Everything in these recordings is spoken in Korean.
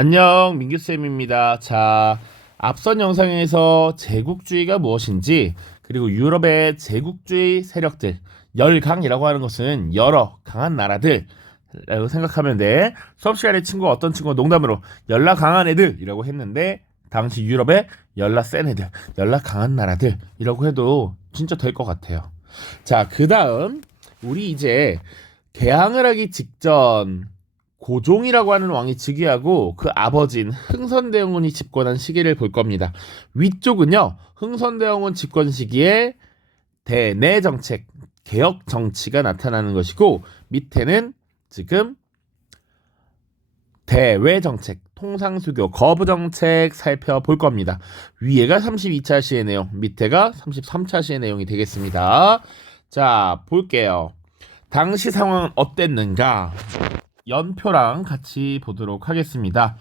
안녕, 민규쌤입니다. 자, 앞선 영상에서 제국주의가 무엇인지, 그리고 유럽의 제국주의 세력들, 열강이라고 하는 것은 여러 강한 나라들라고 생각하면 돼. 수업 시간에 친구가 어떤 친구가 농담으로 열라 강한 애들이라고 했는데, 당시 유럽의 열라 센 애들, 열라 강한 나라들이라고 해도 진짜 될 것 같아요. 자, 그 다음, 우리 이제 개항을 하기 직전, 고종이라고 하는 왕이 즉위하고 그 아버지인 흥선대원군이 집권한 시기를 볼 겁니다. 위쪽은요, 흥선대원군 집권 시기에 대내 정책, 개혁 정치가 나타나는 것이고, 밑에는 지금 대외 정책, 통상수교, 거부 정책 살펴볼 겁니다. 위에가 32차 시의 내용, 밑에가 33차 시의 내용이 되겠습니다. 자, 볼게요. 당시 상황은 어땠는가? 연표랑 같이 보도록 하겠습니다.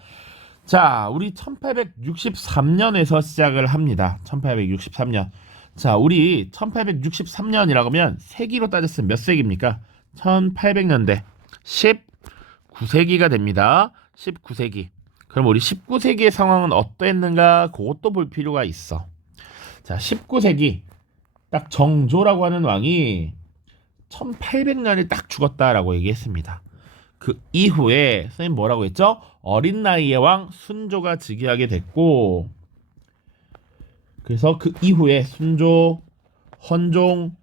자, 우리 1863년에서 시작을 합니다. 1863년. 자, 우리 1863년이라고 하면 세기로 따졌으면 몇 세기입니까? 1800년대 19세기가 됩니다. 19세기. 그럼 우리 19세기의 상황은 어땠는가? 그것도 볼 필요가 있어. 자, 19세기 딱 정조라고 하는 왕이 1800년에 딱 죽었다라고 얘기했습니다. 그 이후에 선생님 뭐라고 했죠? 어린 나이의 왕 순조가 즉위하게 됐고, 그래서 그 이후에 순조, 헌종,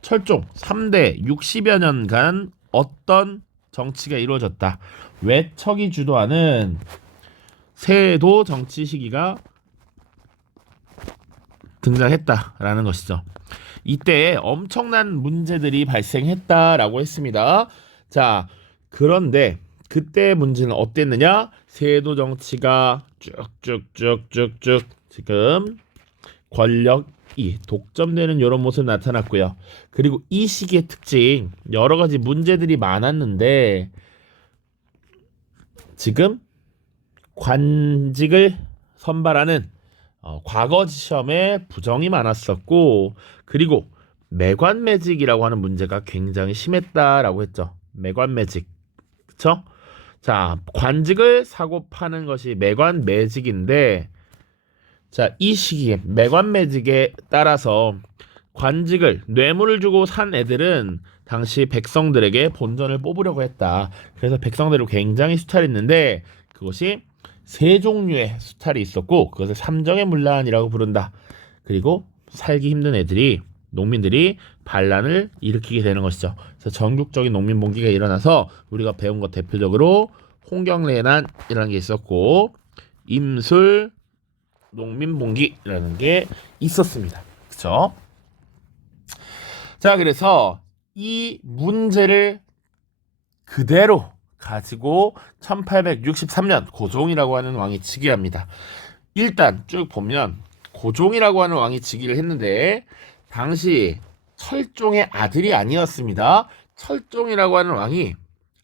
철종 3대 60여 년간 어떤 정치가 이루어졌다. 외척이 주도하는 세도 정치 시기가 등장했다라는 것이죠. 이때 엄청난 문제들이 발생했다라고 했습니다. 자, 그런데 그때 문제는 어땠느냐? 세도 정치가 쭉쭉쭉쭉쭉 지금 권력이 독점되는 이런 모습 나타났고요. 그리고 이 시기의 특징, 여러 가지 문제들이 많았는데 지금 관직을 선발하는 과거 시험에 부정이 많았었고, 그리고 매관매직이라고 하는 문제가 굉장히 심했다라고 했죠. 매관매직. 그쵸? 자, 관직을 사고 파는 것이 매관매직인데, 자, 이 시기에 매관매직에 따라서 관직을 뇌물을 주고 산 애들은 당시 백성들에게 본전을 뽑으려고 했다. 그래서 백성들을 굉장히 수탈했는데 그것이 세 종류의 수탈이 있었고, 그것을 삼정의 문란이라고 부른다. 그리고 살기 힘든 애들이, 농민들이 반란을 일으키게 되는 것이죠. 그래서 전국적인 농민봉기가 일어나서 우리가 배운 것 대표적으로 홍경래난이라는 게 있었고, 임술 농민봉기라는 게 있었습니다. 그렇죠? 자, 그래서 이 문제를 그대로 가지고 1863년 고종이라고 하는 왕이 즉위합니다. 일단 쭉 보면 고종이라고 하는 왕이 즉위를 했는데 당시 철종의 아들이 아니었습니다. 철종이라고 하는 왕이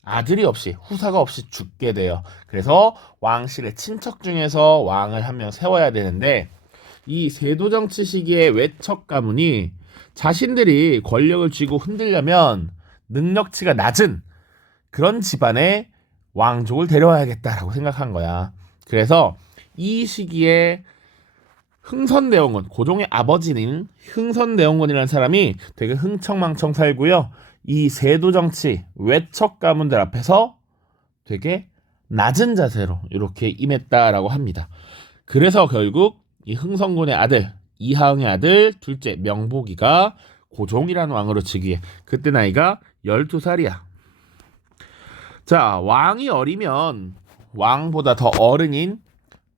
아들이 없이, 후사가 없이 죽게 돼요. 그래서 왕실의 친척 중에서 왕을 한 명 세워야 되는데, 이 세도정치 시기의 외척 가문이 자신들이 권력을 쥐고 흔들려면 능력치가 낮은 그런 집안의 왕족을 데려와야겠다라고 생각한 거야. 그래서 이 시기에 흥선대원군, 고종의 아버지인 흥선대원군이라는 사람이 되게 흥청망청 살고요. 이 세도정치 외척 가문들 앞에서 되게 낮은 자세로 이렇게 임했다라고 합니다. 그래서 결국 이 흥선군의 아들, 이하응의 아들 둘째 명보기가 고종이라는 왕으로 즉위해. 그때 나이가 12살이야. 자, 왕이 어리면 왕보다 더 어른인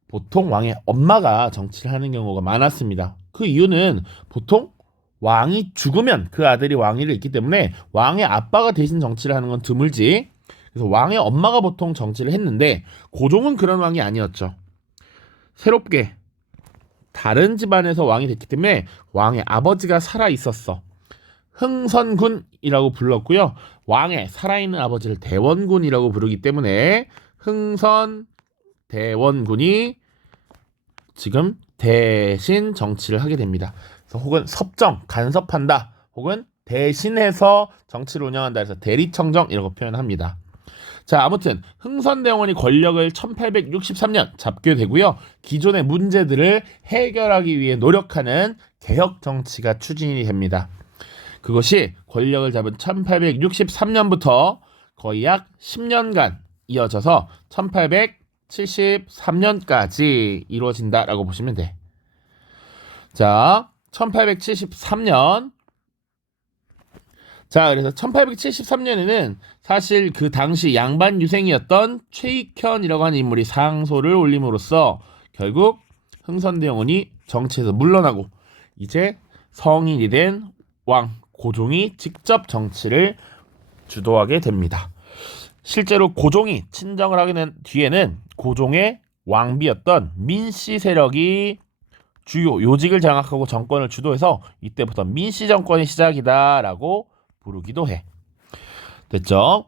보통 왕의 엄마가 정치를 하는 경우가 많았습니다. 그 이유는 보통 왕이 죽으면 그 아들이 왕위를 잇기 때문에 왕의 아빠가 대신 정치를 하는 건 드물지. 그래서 왕의 엄마가 보통 정치를 했는데 고종은 그런 왕이 아니었죠. 새롭게 다른 집안에서 왕이 됐기 때문에 왕의 아버지가 살아 있었어. 흥선군이라고 불렀고요. 왕의 살아있는 아버지를 대원군이라고 부르기 때문에 흥선 대원군이 지금 대신 정치를 하게 됩니다. 그래서 혹은 섭정, 간섭한다, 혹은 대신해서 정치를 운영한다 해서 대리청정이라고 표현합니다. 자, 아무튼 흥선대원이 권력을 1863년 잡게 되고요. 기존의 문제들을 해결하기 위해 노력하는 개혁 정치가 추진이 됩니다. 그것이 권력을 잡은 1863년부터 거의 약 10년간 이어져서 1873년까지 이루어진다라고 보시면 돼. 자, 1873년. 자, 그래서 1873년에는 사실 그 당시 양반 유생이었던 최익현이라고 하는 인물이 상소를 올림으로써 결국 흥선대원이 정치에서 물러나고 이제 성인이 된 왕 고종이 직접 정치를 주도하게 됩니다. 실제로 고종이 친정을 하게 된 뒤에는 고종의 왕비였던 민씨 세력이 주요 요직을 장악하고 정권을 주도해서 이때부터 민씨 정권의 시작이다라고 부르기도 해. 됐죠?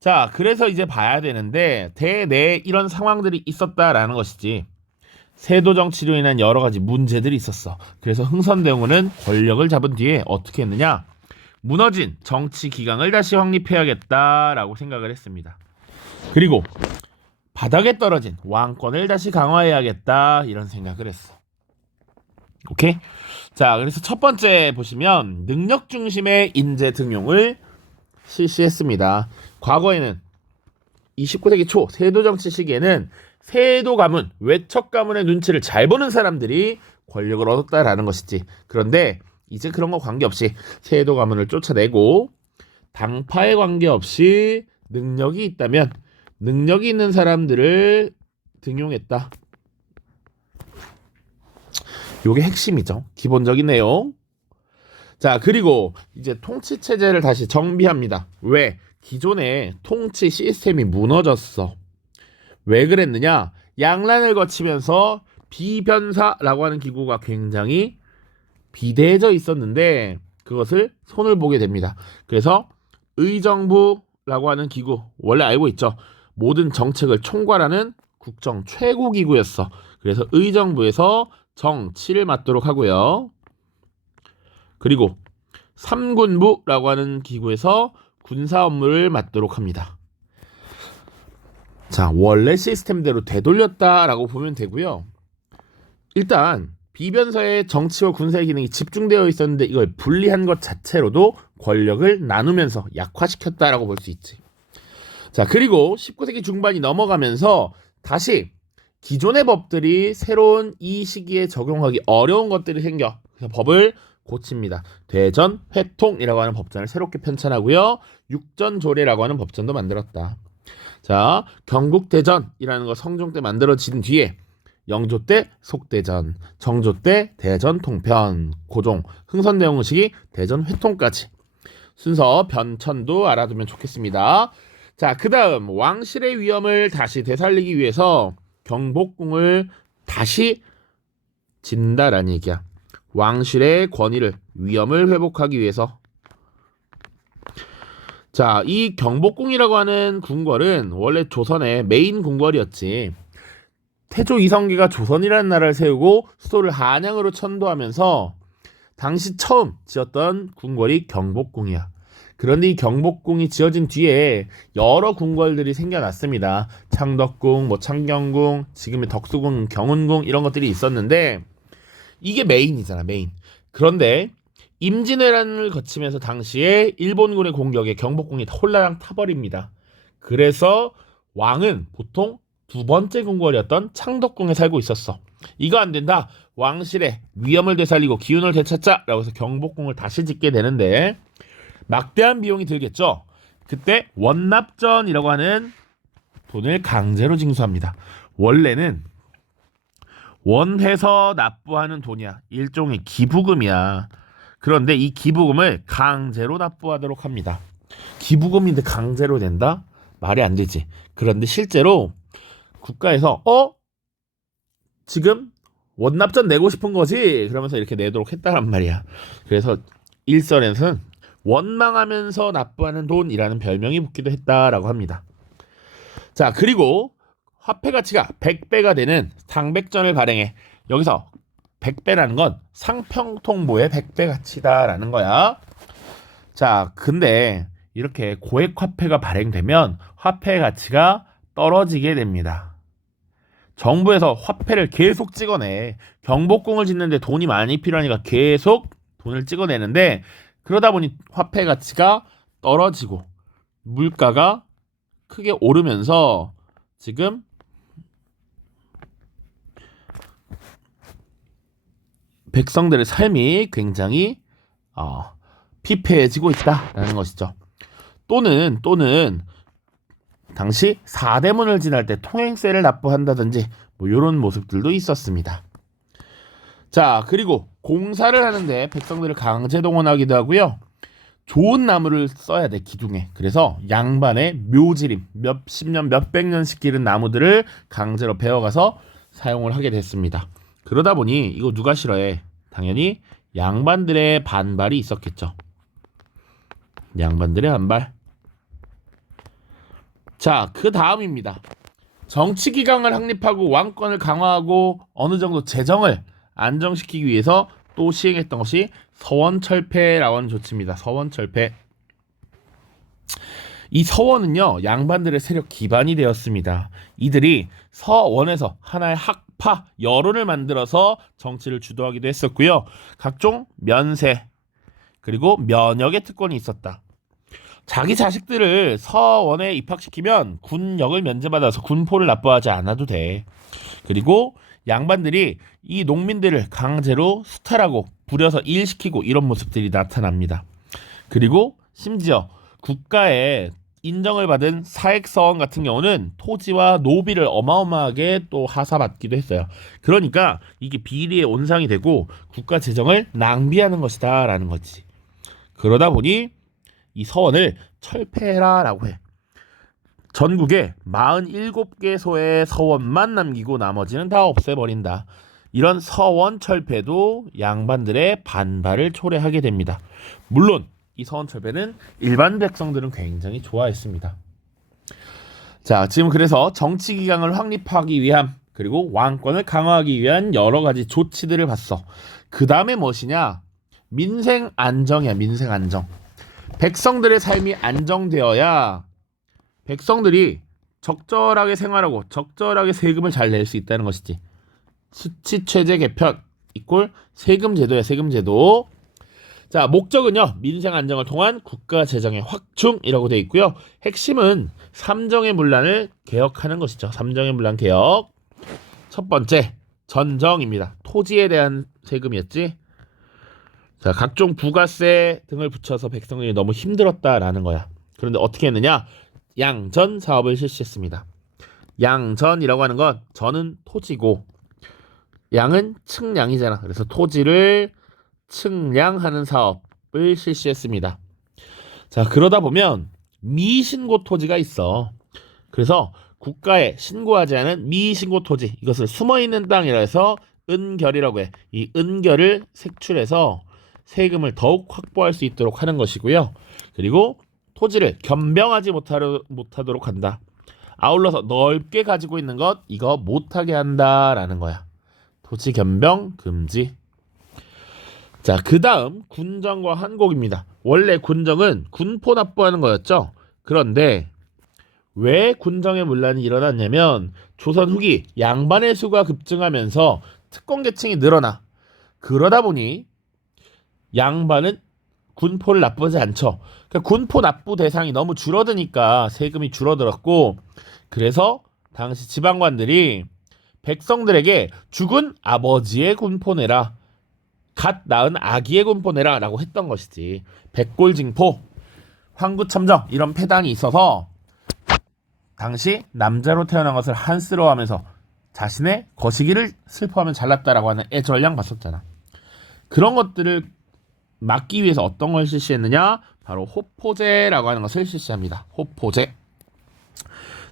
자, 그래서 이제 봐야 되는데 대내에 이런 상황들이 있었다라는 것이지. 세도 정치로 인한 여러 가지 문제들이 있었어. 그래서 흥선대원은 권력을 잡은 뒤에 어떻게 했느냐? 무너진 정치 기강을 다시 확립해야겠다라고 생각을 했습니다. 그리고 바닥에 떨어진 왕권을 다시 강화해야겠다 이런 생각을 했어. 오케이? 자, 그래서 첫 번째 보시면 능력 중심의 인재 등용을 실시했습니다. 과거에는 29세기 초 세도 정치 시기에는 세도 가문, 외척 가문의 눈치를 잘 보는 사람들이 권력을 얻었다라는 것이지. 그런데 이제 그런 거 관계없이 세도 가문을 쫓아내고 당파에 관계없이 능력이 있다면 능력이 있는 사람들을 등용했다. 요게 핵심이죠. 기본적인 내용. 자, 그리고 이제 통치 체제를 다시 정비합니다. 왜? 기존의 통치 시스템이 무너졌어. 왜 그랬느냐? 양란을 거치면서 비변사라고 하는 기구가 굉장히 비대해져 있었는데 그것을 손을 보게 됩니다. 그래서 의정부라고 하는 기구, 원래 알고 있죠. 모든 정책을 총괄하는 국정 최고 기구였어. 그래서 의정부에서 정치를 맡도록 하고요. 그리고 삼군부라고 하는 기구에서 군사 업무를 맡도록 합니다. 자, 원래 시스템대로 되돌렸다라고 보면 되고요. 일단 비변사의 정치와 군사의 기능이 집중되어 있었는데 이걸 분리한 것 자체로도 권력을 나누면서 약화시켰다라고 볼 수 있지. 자, 그리고 19세기 중반이 넘어가면서 다시 기존의 법들이 새로운 이 시기에 적용하기 어려운 것들이 생겨. 그래서 법을 고칩니다. 대전회통이라고 하는 법전을 새롭게 편찬하고요. 육전조례라고 하는 법전도 만들었다. 자, 경국대전이라는 거 성종 때 만들어진 뒤에 영조 때 속대전, 정조 때 대전통편, 고종, 흥선대원 시기 대전회통까지 순서 변천도 알아두면 좋겠습니다. 자, 그 다음 왕실의 위엄을 다시 되살리기 위해서 경복궁을 다시 진다라는 얘기야. 왕실의 권위를 위엄을 회복하기 위해서. 자, 이 경복궁이라고 하는 궁궐은 원래 조선의 메인 궁궐이었지. 태조 이성계가 조선이라는 나라를 세우고 수도를 한양으로 천도하면서 당시 처음 지었던 궁궐이 경복궁이야. 그런데 이 경복궁이 지어진 뒤에 여러 궁궐들이 생겨났습니다. 창덕궁, 창경궁, 지금의 덕수궁, 경운궁 이런 것들이 있었는데 이게 메인이잖아, 메인. 그런데 임진왜란을 거치면서 당시에 일본군의 공격에 경복궁이 홀라당 타버립니다. 그래서 왕은 보통 두 번째 궁궐이었던 창덕궁에 살고 있었어. 이거 안 된다. 왕실의 위엄을 되살리고 기운을 되찾자라고 해서 경복궁을 다시 짓게 되는데 막대한 비용이 들겠죠. 그때 원납전이라고 하는 돈을 강제로 징수합니다. 원래는 원해서 납부하는 돈이야. 일종의 기부금이야. 그런데 이 기부금을 강제로 납부하도록 합니다. 기부금인데 강제로 낸다? 말이 안 되지. 그런데 실제로 국가에서 지금 원납전 내고 싶은 거지? 그러면서 이렇게 내도록 했다란 말이야. 그래서 일설에서는 원망하면서 납부하는 돈이라는 별명이 붙기도 했다라고 합니다. 자, 그리고 화폐 가치가 100배가 되는 상백전을 발행해. 여기서 100배라는 건 상평통보의 100배 가치다라는 거야. 자, 근데 이렇게 고액 화폐가 발행되면 화폐 가치가 떨어지게 됩니다. 정부에서 화폐를 계속 찍어내. 경복궁을 짓는데 돈이 많이 필요하니까 계속 돈을 찍어내는데, 그러다 보니 화폐 가치가 떨어지고 물가가 크게 오르면서 지금 백성들의 삶이 굉장히 피폐해지고 있다라는 것이죠. 또는 당시 사대문을 지날 때 통행세를 납부한다든지 뭐 이런 모습들도 있었습니다. 자, 그리고 공사를 하는데 백성들을 강제 동원하기도 하고요. 좋은 나무를 써야 돼, 기둥에. 그래서 양반의 묘지림, 몇십 년, 몇백 년씩 기른 나무들을 강제로 베어가서 사용을 하게 됐습니다. 그러다 보니 이거 누가 싫어해? 당연히 양반들의 반발이 있었겠죠. 양반들의 반발. 자, 그 다음입니다. 정치기강을 확립하고 왕권을 강화하고 어느 정도 재정을 안정시키기 위해서 또 시행했던 것이 서원철폐라고 하는 조치입니다. 서원철폐. 이 서원은요, 양반들의 세력 기반이 되었습니다. 이들이 서원에서 하나의 학파, 여론을 만들어서 정치를 주도하기도 했었고요. 각종 면세, 그리고 면역의 특권이 있었다. 자기 자식들을 서원에 입학시키면 군역을 면제받아서 군포를 납부하지 않아도 돼. 그리고 양반들이 이 농민들을 강제로 수탈하고 부려서 일시키고 이런 모습들이 나타납니다. 그리고 심지어 국가의 인정을 받은 사액서원 같은 경우는 토지와 노비를 어마어마하게 또 하사받기도 했어요. 그러니까 이게 비리의 온상이 되고 국가 재정을 낭비하는 것이다 라는 거지. 그러다 보니 이 서원을 철폐해라라고 해. 전국에 47개소의 서원만 남기고 나머지는 다 없애버린다. 이런 서원 철폐도 양반들의 반발을 초래하게 됩니다. 물론 이 서원 철폐는 일반 백성들은 굉장히 좋아했습니다. 자, 지금 그래서 정치기강을 확립하기 위함, 그리고 왕권을 강화하기 위한 여러 가지 조치들을 봤어. 그 다음에 무엇이냐? 민생 안정이야. 민생 안정. 백성들의 삶이 안정되어야 백성들이 적절하게 생활하고 적절하게 세금을 잘 낼 수 있다는 것이지. 수치체제 개편 이꼴 세금 제도야. 세금 제도. 자, 목적은요, 민생 안정을 통한 국가 재정의 확충이라고 되어 있고요. 핵심은 삼정의 문란을 개혁하는 것이죠. 삼정의 문란 개혁. 첫 번째, 전정입니다. 토지에 대한 세금이었지. 자, 각종 부가세 등을 붙여서 백성들이 너무 힘들었다라는 거야. 그런데 어떻게 했느냐? 양전 사업을 실시했습니다. 양전이라고 하는 건 전은 토지고 양은 측량이잖아. 그래서 토지를 측량하는 사업을 실시했습니다. 자, 그러다 보면 미신고 토지가 있어. 그래서 국가에 신고하지 않은 미신고 토지, 이것을 숨어있는 땅이라 해서 은결이라고 해. 이 은결을 색출해서 세금을 더욱 확보할 수 있도록 하는 것이고요. 그리고 토지를 겸병하지 못하도록 한다. 아울러서 넓게 가지고 있는 것, 이거 못하게 한다라는 거야. 토지 겸병 금지. 자, 그 다음 군정과 한곡입니다. 원래 군정은 군포 납부하는 거였죠. 그런데 왜 군정의 문란이 일어났냐면 조선 후기 양반의 수가 급증하면서 특권 계층이 늘어나. 그러다 보니 양반은 군포를 납부하지 않죠. 그러니까 군포 납부 대상이 너무 줄어드니까 세금이 줄어들었고, 그래서 당시 지방관들이 백성들에게 죽은 아버지의 군포 내라, 갓 낳은 아기의 군포 내라 라고 했던 것이지. 백골징포, 황구첨정 이런 폐당이 있어서 당시 남자로 태어난 것을 한스러워하면서 자신의 거시기를 슬퍼하면 잘났다라고 하는 애절량 봤었잖아. 그런 것들을 막기 위해서 어떤 걸 실시했느냐? 바로 호포제라고 하는 것을 실시합니다. 호포제.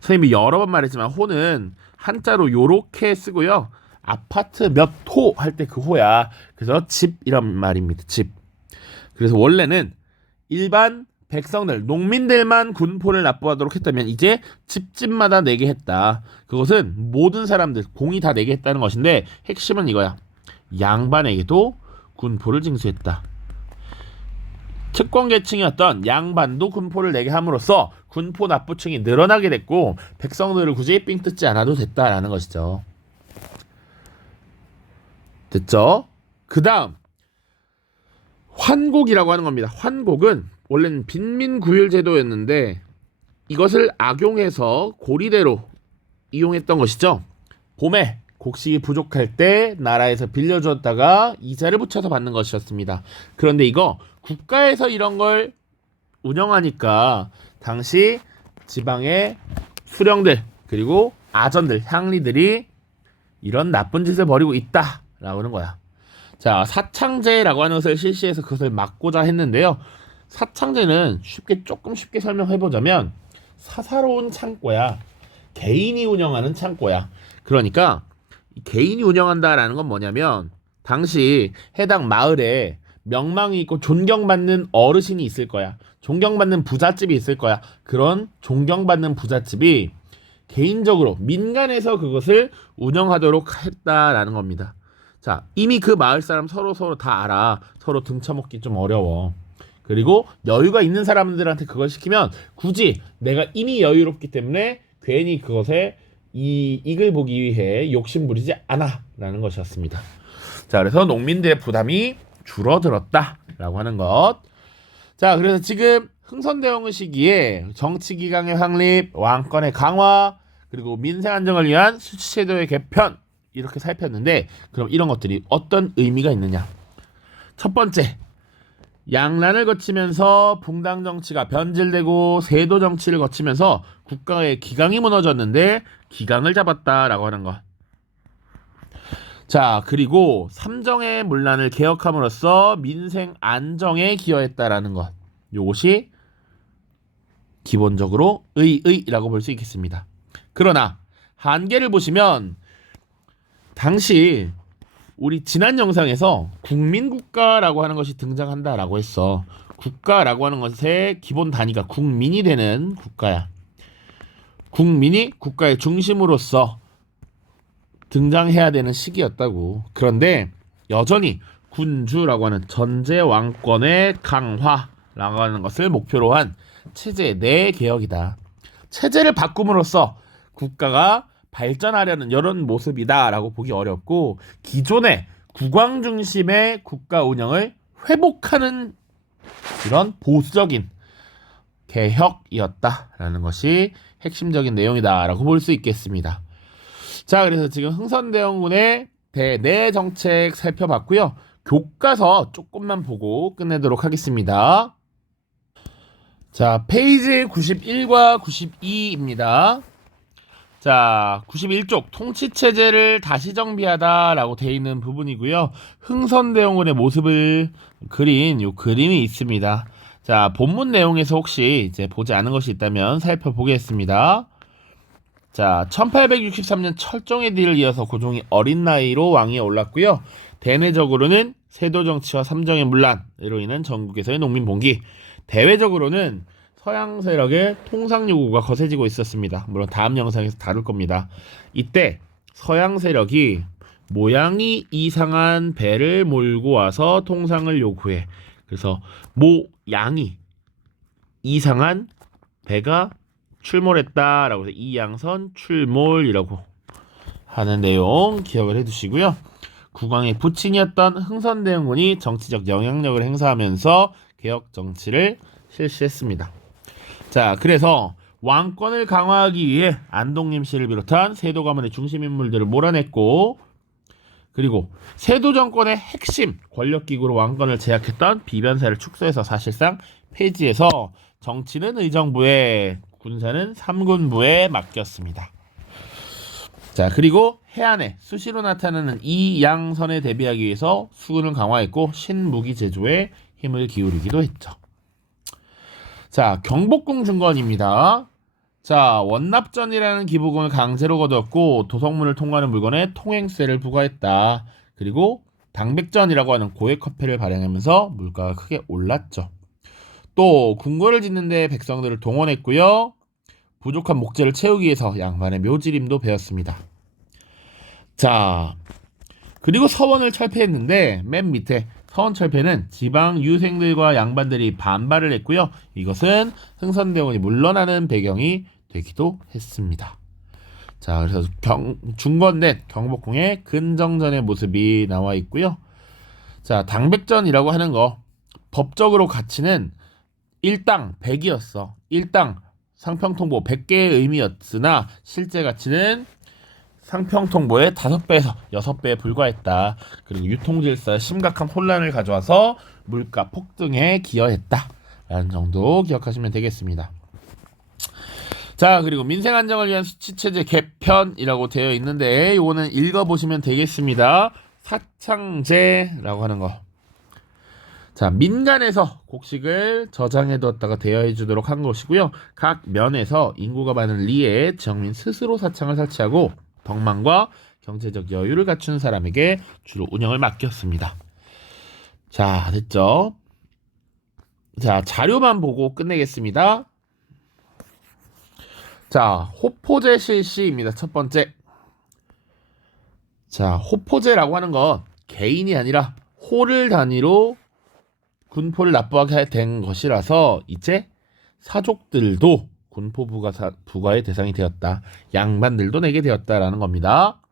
선생님이 여러 번 말했지만 호는 한자로 요렇게 쓰고요. 아파트 몇 호 할 때 그 호야. 그래서 집이란 말입니다. 집. 그래서 원래는 일반 백성들, 농민들만 군포를 납부하도록 했다면 이제 집집마다 내게 했다. 그것은 모든 사람들 공이 다 내게 했다는 것인데 핵심은 이거야. 양반에게도 군포를 징수했다. 특권 계층이었던 양반도 군포를 내게 함으로써 군포 납부층이 늘어나게 됐고 백성들을 굳이 삥 뜯지 않아도 됐다라는 것이죠. 됐죠? 그 다음 환곡이라고 하는 겁니다. 환곡은 원래는 빈민구율제도였는데 이것을 악용해서 고리대로 이용했던 것이죠. 봄에 곡식이 부족할 때 나라에서 빌려주었다가 이자를 붙여서 받는 것이었습니다. 그런데 이거 국가에서 이런 걸 운영하니까 당시 지방의 수령들 그리고 아전들, 향리들이 이런 나쁜 짓을 벌이고 있다라고 하는 거야. 자, 사창제라고 하는 것을 실시해서 그것을 막고자 했는데요. 사창제는 조금 쉽게 설명해보자면 사사로운 창고야. 개인이 운영하는 창고야. 그러니까 개인이 운영한다라는 건 뭐냐면 당시 해당 마을에 명망이 있고 존경받는 어르신이 있을 거야. 존경받는 부잣집이 있을 거야. 그런 존경받는 부잣집이 개인적으로 민간에서 그것을 운영하도록 했다라는 겁니다. 자, 이미 그 마을 사람 서로 다 알아. 서로 등쳐먹기 좀 어려워. 그리고 여유가 있는 사람들한테 그걸 시키면 굳이 내가 이미 여유롭기 때문에 괜히 그것에 이익을 보기 위해 욕심 부리지 않아 라는 것이었습니다. 자, 그래서 농민들의 부담이 줄어들었다라고 하는 것. 자, 그래서 지금 흥선대원군 시기에 정치기강의 확립, 왕권의 강화, 그리고 민생 안정을 위한 수치제도의 개편 이렇게 살폈는데 그럼 이런 것들이 어떤 의미가 있느냐. 첫 번째, 양란을 거치면서 붕당 정치가 변질되고 세도 정치를 거치면서 국가의 기강이 무너졌는데 기강을 잡았다라고 하는 것. 자, 그리고 삼정의 문란을 개혁함으로써 민생 안정에 기여했다라는 것. 요것이 기본적으로 의라고 볼 수 있겠습니다. 그러나 한계를 보시면 당시 우리 지난 영상에서 국민국가라고 하는 것이 등장한다라고 했어. 국가라고 하는 것의 기본 단위가 국민이 되는 국가야. 국민이 국가의 중심으로서 등장해야 되는 시기였다고. 그런데 여전히 군주라고 하는 전제 왕권의 강화라고 하는 것을 목표로 한 체제 내 개혁이다. 체제를 바꿈으로써 국가가 발전하려는 이런 모습이다라고 보기 어렵고 기존의 국왕 중심의 국가 운영을 회복하는 이런 보수적인 개혁이었다라는 것이 핵심적인 내용이다라고 볼 수 있겠습니다. 자, 그래서 지금 흥선대원군의 대내 정책 살펴봤고요. 교과서 조금만 보고 끝내도록 하겠습니다. 자, 페이지 91과 92입니다. 자, 91쪽 통치체제를 다시 정비하다라고 되어 있는 부분이고요. 흥선대원군의 모습을 그린 요 그림이 있습니다. 자, 본문 내용에서 혹시 이제 보지 않은 것이 있다면 살펴보겠습니다. 자, 1863년 철종의 뒤를 이어서 고종이 어린 나이로 왕위에 올랐고요. 대내적으로는 세도 정치와 삼정의 문란으로 인한 전국에서의 농민 봉기, 대외적으로는 서양 세력의 통상 요구가 거세지고 있었습니다. 물론 다음 영상에서 다룰 겁니다. 이때 서양 세력이 모양이 이상한 배를 몰고 와서 통상을 요구해. 그래서 모양이 이상한 배가 출몰했다라고 해서 이양선 출몰이라고 하는 내용 기억을 해두시고요. 국왕의 부친이었던 흥선대원군이 정치적 영향력을 행사하면서 개혁 정치를 실시했습니다. 자, 그래서 왕권을 강화하기 위해 안동임 씨를 비롯한 세도 가문의 중심 인물들을 몰아냈고, 그리고 세도 정권의 핵심 권력기구로 왕권을 제약했던 비변사를 축소해서 사실상 폐지해서 정치는 의정부에, 군사는 삼군부에 맡겼습니다. 자, 그리고 해안에 수시로 나타나는 이양선에 대비하기 위해서 수군을 강화했고 신무기 제조에 힘을 기울이기도 했죠. 자, 경복궁 증건입니다. 자, 원납전이라는 기부금을 강제로 거두었고 도성문을 통과하는 물건에 통행세를 부과했다. 그리고 당백전이라고 하는 고액 화폐를 발행하면서 물가가 크게 올랐죠. 또 궁궐을 짓는데 백성들을 동원했고요. 부족한 목재를 채우기 위해서 양반의 묘지림도 베었습니다. 자, 그리고 서원을 철폐했는데 맨 밑에 서원철폐는 지방 유생들과 양반들이 반발을 했고요. 이것은 흥선대원이 물러나는 배경이 되기도 했습니다. 자, 그래서 중건된 경복궁의 근정전의 모습이 나와 있고요. 자, 당백전이라고 하는 거 법적으로 가치는 1당 100이었어. 1당 상평통보 100개의 의미였으나 실제 가치는 상평통보의 5배에서 6배에 불과했다. 그리고 유통질서에 심각한 혼란을 가져와서 물가 폭등에 기여했다. 라는 정도 기억하시면 되겠습니다. 자, 그리고 민생 안정을 위한 수치체제 개편이라고 되어 있는데 이거는 읽어보시면 되겠습니다. 사창제라고 하는 거. 자, 민간에서 곡식을 저장해두었다가 대여해주도록 한 것이고요. 각 면에서 인구가 많은 리에 지역민 스스로 사창을 설치하고 덕망과 경제적 여유를 갖춘 사람에게 주로 운영을 맡겼습니다. 자, 됐죠? 자, 자료만 보고 끝내겠습니다. 자, 호포제 실시입니다. 첫 번째. 자, 호포제라고 하는 건 개인이 아니라 호를 단위로 군포를 납부하게 된 것이라서 이제 사족들도 군포 부과의 대상이 되었다. 양반들도 내게 되었다라는 겁니다.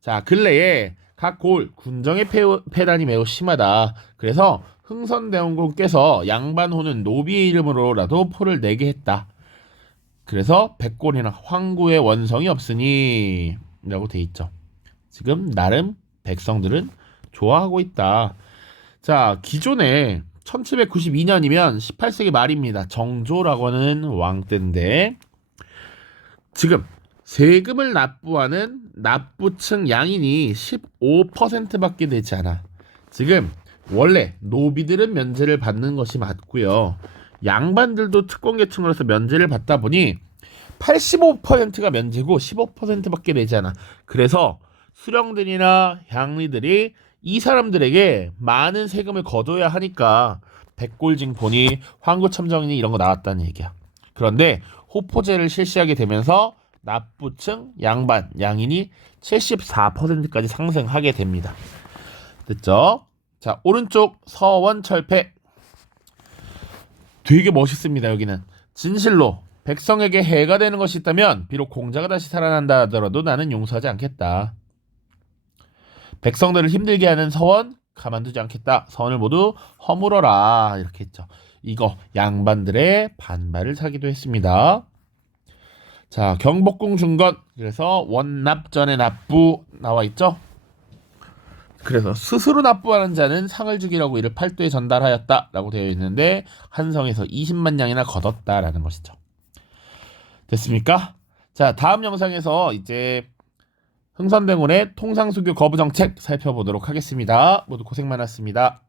자, 근래에 각 골 군정의 폐단이 매우 심하다. 그래서 흥선대원군께서 양반호는 노비의 이름으로라도 포를 내게 했다. 그래서 백골이나 황구의 원성이 없으니 라고 돼 있죠. 지금 나름 백성들은 좋아하고 있다. 자, 기존에 1792년이면 18세기 말입니다. 정조라고 하는 왕 때인데 지금 세금을 납부하는 납부층 양인이 15%밖에 되지 않아. 지금 원래 노비들은 면제를 받는 것이 맞고요. 양반들도 특권계층으로서 면제를 받다 보니 85%가 면제고 15%밖에 되지 않아. 그래서 수령들이나 향리들이 이 사람들에게 많은 세금을 거둬야 하니까 백골징포니 황구첨정이니 이런 거 나왔다는 얘기야. 그런데 호포제를 실시하게 되면서 납부층 양반 양인이 74%까지 상승하게 됩니다. 됐죠? 자, 오른쪽 서원철폐 되게 멋있습니다. 여기는 진실로 백성에게 해가 되는 것이 있다면 비록 공자가 다시 살아난다 하더라도 나는 용서하지 않겠다. 백성들을 힘들게 하는 서원 가만두지 않겠다. 서원을 모두 허물어라. 이렇게 했죠. 이거 양반들의 반발을 사기도 했습니다. 자, 경복궁 중건. 그래서 원납전의 납부 나와 있죠. 그래서 스스로 납부하는 자는 상을 주기라고 이를 팔도에 전달하였다 라고 되어 있는데 한성에서 20만 양이나 거뒀다라는 것이죠. 됐습니까? 자, 다음 영상에서 이제 흥선대군의 통상수교 거부 정책 살펴보도록 하겠습니다. 모두 고생 많았습니다.